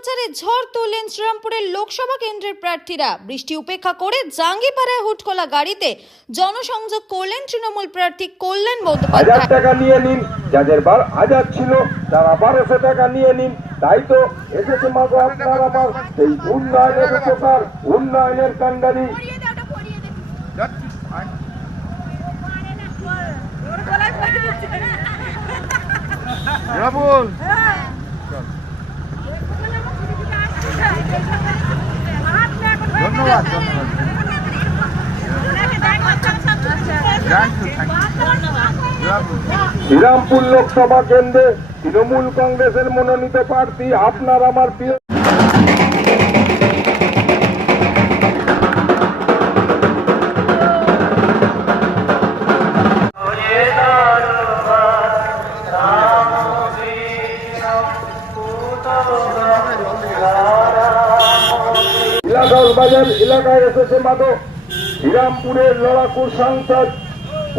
প্রচারে ঝড় তুললেন শ্রীরামপুরের লোকসভা কেন্দ্রের প্রার্থীরা। বৃষ্টি উপেক্ষা করে জাঙ্গিপাড়ায় হুটখোলা গাড়িতে জনসংযোগ করলেন তৃণমূল প্রার্থী কল্যাণ হাজার বন্দ্যোপাধ্যায় টাকা নিয়ে নিন যাদের বার হাজার ছিল তারা বারোশো টাকা নিয়ে নিন। তাই তো এসেছে মাগো আপনার আমার সেই উন্নয়নের উপকার উন্নয়নের যাচ্ছে। রাবুল শ্রীরামপুর লোকসভা কেন্দ্রে তৃণমূল কংগ্রেসের মনোনীত প্রার্থী আপনার আমার প্রিয় এলাকায় এসেছে মাদক। শ্রীরামপুরের লড়াকুর সাংসদ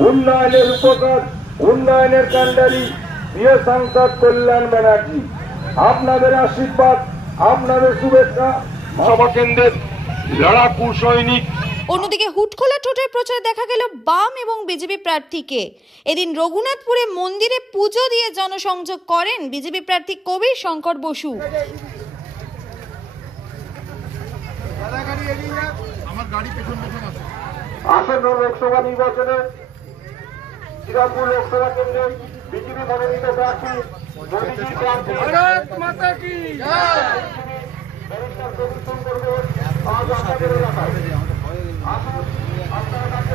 উন্নয়নের উপকার। উন্নয়নের কাণ্ডারি প্রিয় সাংসদ কল্যাণ ব্যানার্জি আপনাদের আশীর্বাদ আপনাদের শুভেচ্ছা। সভা কেন্দ্রের লড়াকু সৈনিক। অন্যদিকে হুটখোলা টোটের প্রচারে দেখা গেল বাম এবং বিজেপি প্রার্থীকে। এদিন রঘুনাথপুরে মন্দিরে পুজো দিয়ে জনসংযোগ করেন বিজেপি প্রার্থী কবির শঙ্কর বসু। আমার গাড়ি পেছন পেছন আছে। আসন্ন লোকসভা নির্বাচনে শ্রীরামপুর লোকসভা কেন্দ্রে বিজেপি মনোনীত প্রার্থী মোদীজি প্রার্থী। মাতা কি ব্যারিস্টার কবির শঙ্কর ঘোষ আজ আপনাদের এলাকায়। আসুন আপনার কাছে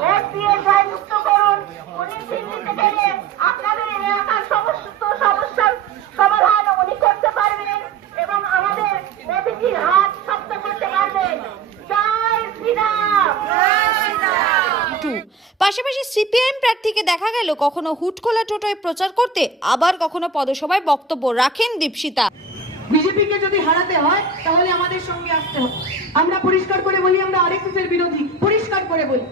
ভোট দিয়ে জয়যুক্ত করুন। উনি চিহ্নিত পেলে আপনাদের এলাকার সমস্ত সমস্যার সমাধান উনি করতে পারবেন এবং আমাদের মোদীজির হাত শক্ত করতে পারবেন জয় শ্রীরাম টু পাশাপাশি সিপিআইএম প্রার্থীকে দেখা গেল কখনো হুটখোলা টোটোয় প্রচার করতে, আবার কখনো পদসভায় বক্তব্য রাখেন দীপশিতা। বিজেপিকে যদি হারাতে হয়, তাহলে আমাদের সঙ্গে আসতে হবে। আমরা পরিষ্কার করে বলি, আমরা আরএসএস এর বিরোধী। পরিষ্কার করে বলি।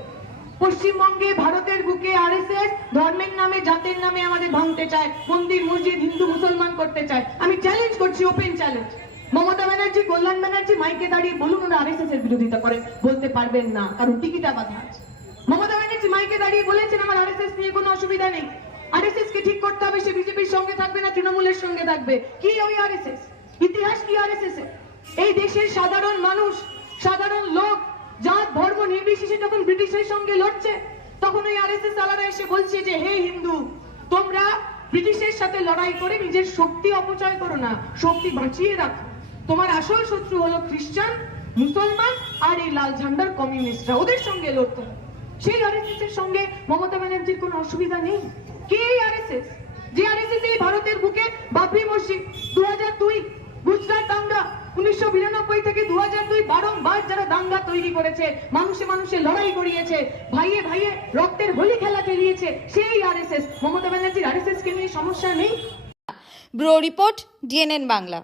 পশ্চিমবঙ্গে ভারতের বুকে আরএসএস ধর্মের নামে, জাতের নামে আমাদের ভাঙতে চায়, মন্দির, মসজিদ, হিন্দু, মুসলমান করতে চায়। আমি চ্যালেঞ্জ করছি ওপেন চ্যালেঞ্জ মমতা ব্যানার্জি, কল্যাণ ব্যানার্জি, মাইকে দাঁড়িয়ে বলুন, ওরা আরএসএস এর বিরোধিতা করেন বলতে পারবেন না, কারণ টিকিটা বাধা আছে মমতা ব্যানার্জি মাইকে দাঁড়িয়ে বলেছেন, আমার আরএসএস নিয়ে কোনো অসুবিধা নেই। আরএসএস কে ঠিক করতে হবে, সে বিজেপির সঙ্গে থাকবে না, তৃণমূলের সঙ্গে থাকবে। কি ওই আরএসএস ইতিহাস কি আরএসএস এই দেশের সাধারণ মানুষ, সাধারণ লোক, জাত, ধর্ম নির্বিশেষে যখন ব্রিটিশের সঙ্গে লড়ছে, তখন ওই আরএসএস আলাদা এসে বলছে যে, হে হিন্দু, তোমরা ব্রিটিশের সাথে লড়াই করে নিজের শক্তি অপচয় করো না, শক্তি বাঁচিয়ে রাখো। তোমার আসল শত্রু হলো খ্রিস্টান মুসলমান আর এই লাল ঝান্ডার কমিউনিস্টরা। ওদের সঙ্গে লড়তে হবে। সেই আরএসএস এর সঙ্গে মমতা ব্যানার্জির কোনো অসুবিধা নেই? কে আরএসএস? যে আরএসএস এই ভারতের বুকে বাবরি মসজিদ? দু হাজার দুই, গুজরাট দাঙ্গা। উনিশশো বিরানব্বই থেকে দু হাজার দুই বারংবার যারা দাঙ্গা তৈরি করেছে, মানুষে মানুষে লড়াই করিয়েছে, ভাইয়ে ভাইয়ে রক্তের হোলি খেলা খেলিয়েছে, সেই আরএসএস। মমতা ব্যানার্জির আরএসএস কে নিয়ে সমস্যা নেই? Bureau report DNN Bangla.